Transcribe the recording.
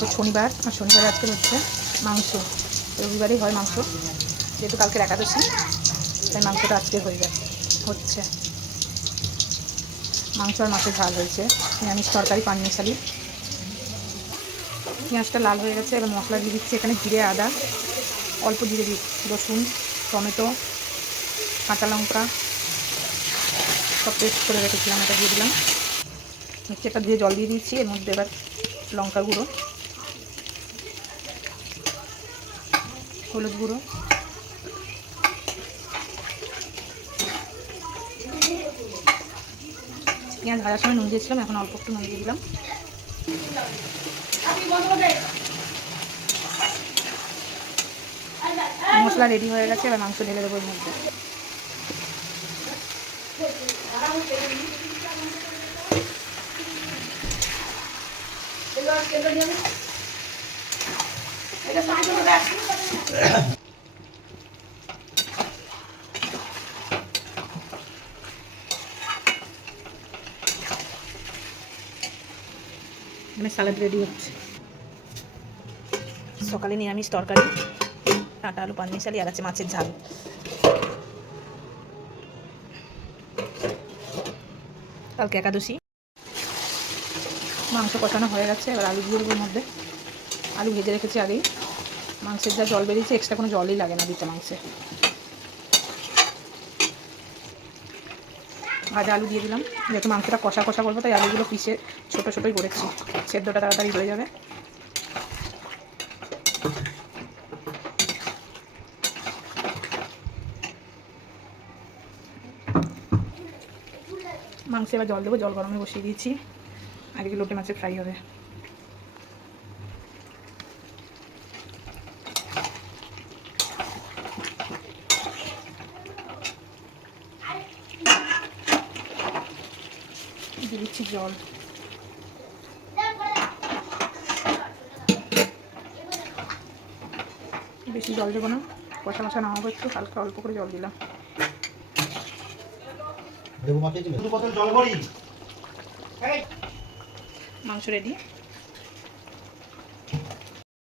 তো শনিবার, আর শনিবারে আজকে হচ্ছে মাংস। রবিবারই হয় মাংস, যেহেতু কালকের একাদশী তাই মাংসটা আজকে হচ্ছে মাংস আর মাছের ঝাল হয়েছে। নিরামিষ তরকারি পানমিশালি। পেঁয়াজটা লাল হয়ে গেছে, এবার মশলা দিয়ে দিচ্ছি। এখানে জিরে, আদা, অল্প জিরে দিচ্ছি, রসুন, টমেটো, কাঁচা লঙ্কা সব পেস্ট করে রেখেছিলাম, এটা দিয়ে দিলাম। মিক্সচারটা দিয়ে জল দিয়ে দিচ্ছি। এর মধ্যে এবার লঙ্কা গুঁড়ো, হলুদ গুঁড়ো, পেঁয়াজ ভাজার সময় নুন দিয়েছিলাম, এখন অল্প একটু নুন দিয়ে দিলাম। মশলা রেডি হয়ে গেছে, এবার মাংস ঢেলে দেবো এর মধ্যে। এখানে স্যালাড রেডি হচ্ছে। সকালে নিরামিষ তরকারি, ডাঁটা আলু পানমিশালি, আর আছে মাছের ঝাল। কালকে একাদশী। মাংস কষানো হয়ে গেছে, এবার আলু দিয়ে দেবো এর মধ্যে। আলু ভেজে রেখেছি আগেই। মাংসের যা জল বেরিয়েছে, এক্সট্রা কোনো জলই লাগে না দিতে মাংসে। ভাজা আলু দিয়ে দিলাম। যেহেতু মাংসটা কষা কষা করবো তাই আলুগুলো পিষে ছোটো ছোটোই করেছি, সেদ্ধটা তাড়াতাড়ি হয়ে যাবে। মাংসে এবার জল দেবো, জল গরমে বসিয়ে দিয়েছি। আর এদিকে লোটে মাছের ফ্রাই হবে। দিয়ে দিচ্ছি জল। বেশি জল দেবো না, কষা কষা নামাবো, একটু হালকা অল্প করে জল দিলাম। মাংস রেডি।